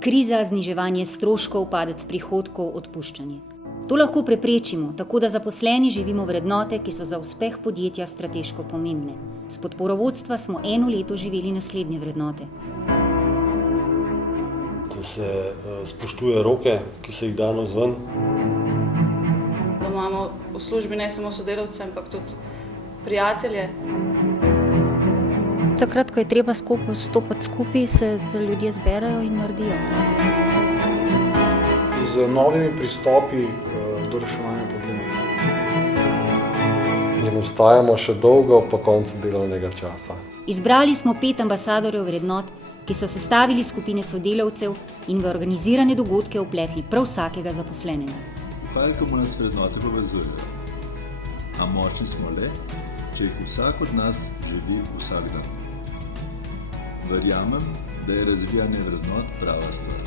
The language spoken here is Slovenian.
Kriza, zniževanje stroškov, padec prihodkov, odpuščanje. To lahko preprečimo, tako da zaposleni živimo vrednote, ki so za uspeh podjetja strateško pomembne. S podporo vodstva smo 1 leto živeli naslednje vrednote. Da se spoštuje roke, ki se jih da navzven. Da imamo v službi ne samo sodelavce, ampak tudi prijatelje. Takrat, ko je treba stopiti skupaj, se ljudje zberajo in naredijo. Z novimi pristopi do reševanja problemov. In ostajamo še dolgo po koncu delovnega časa. Izbrali smo 5 ambasadorjev vrednot, ki so sestavili skupine sodelavcev in v organizirane dogodke vpletli prav vsakega zaposlenega. V Falcomu nas vrednote povezujejo, a močni smo le, če jih vsak od nas živi vsak dan. Verjamem, da je razvijanje vrednot prava stvar.